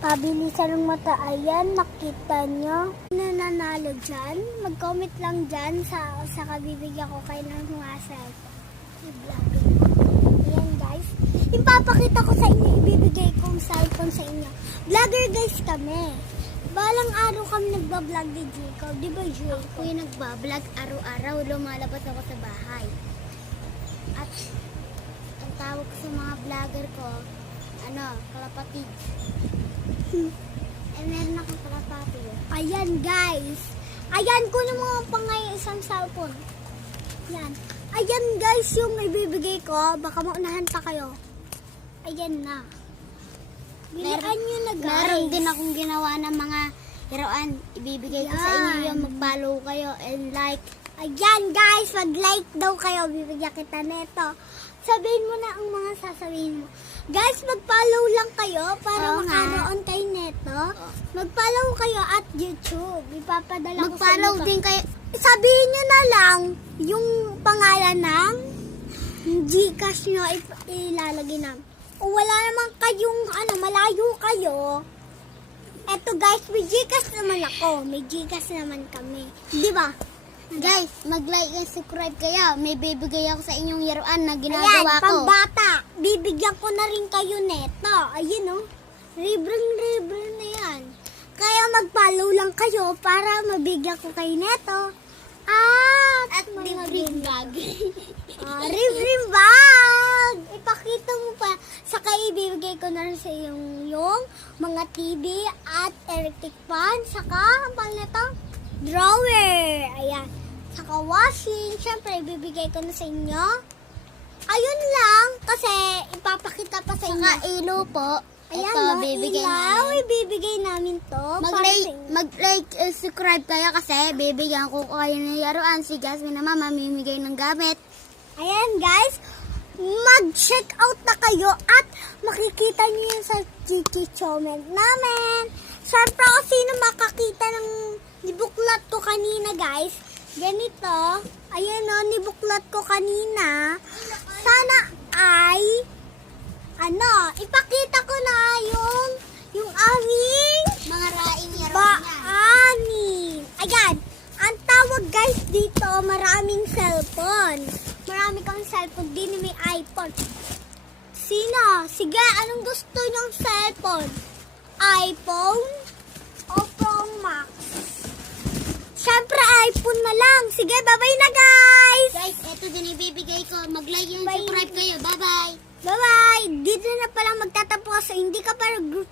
Pabilisan ng mata. Ayan, nakita nyo. Nananalo dyan. Mag-comment lang dyan sa kabibigyan ko kayo ng mga cellphone. I-vlogin ko. Ayan guys. Ipapakita ko sa inyo, ibibigay kong cellphone sa inyo. Vlogger guys kami. Balang araw kami nagbablog ni Jacob. Di ba Jacob? Ako yung nagbablog araw-araw, lumalabas ako sa bahay. At ang tawag ko sa mga vlogger ko, kalapatid. Meron akong kalapatid. Ayan guys. Ayan, kunin mo nga pa ngayon isang cellphone. Ayan. Ayan guys yung ibibigay ko. Baka maunahan pa kayo. Ayan na. Bilian nyo na guys. Meron din akong ginawa ng mga laruan. Ibibigay ko sa inyo yung mag-follow kayo and like. Ayan guys, mag-like daw kayo. Bibigyan kita neto. Sabihin mo na ang mga sasabihin mo. Guys, mag-follow lang kayo para makaroon kayo neto. Mag-follow kayo at YouTube. Ipapadala ko sa Mag-follow inyo. din kayo. Sabihin nyo na lang yung pangalan ng Gcash nyo ilalagay namin. O wala naman kayong malayo kayo. Eto guys, may Gcash naman ako. May Gcash naman kami. Di ba? Guys, mag-like and subscribe kayo. May bibigay ako sa inyong laruan na Ayan, ginagawa ko. pambata. Bibigyan ko na rin kayo neto. Ayun o. Libreng na yan. Kaya mag-follow lang kayo para mabigyan ko kayo neto. At libreng bag. Libreng bag! Ipakita mo pa. Saka ibibigay ko na rin sa yung mga TV at electric fan. Saka, ang pang neto? Drawer. Ayan. Saka washing. Siyempre, ibibigay ko na sa inyo. Ayun lang. Kasi, ipapakita pa sa inyo. Saka ilo po. Ayan, Ito, bibigay ilaw. namin. Ibibigay namin to. Mag-like and subscribe kayo kasi bibigyan ko kayo ng laruan. Si Jasmine naman mamimigay ng gamit. Ayan guys, mag-check out na kayo at makikita niyo yun sa Gigi comment namin. Siyempre kung sino makakita ng nibuklat ko kanina guys. Ganito. Ayan o, nibuklat ko kanina. Sana ay ipakita ko na yung aming Mga raing laruan niya. baanin. Ayan, ang tawag guys dito, maraming cellphone. Marami kang cellphone, din may iPhone. Sino? Sige, anong gusto nyong cellphone? iPhone o Pro Max? Siyempre, iPhone na lang. Sige, bye-bye na guys! Guys, eto din ibibigay ko. Mag-like and Bye. subscribe kayo. Bye-bye! Bye-bye! Dito na palang magtatapos. Hindi ka pa group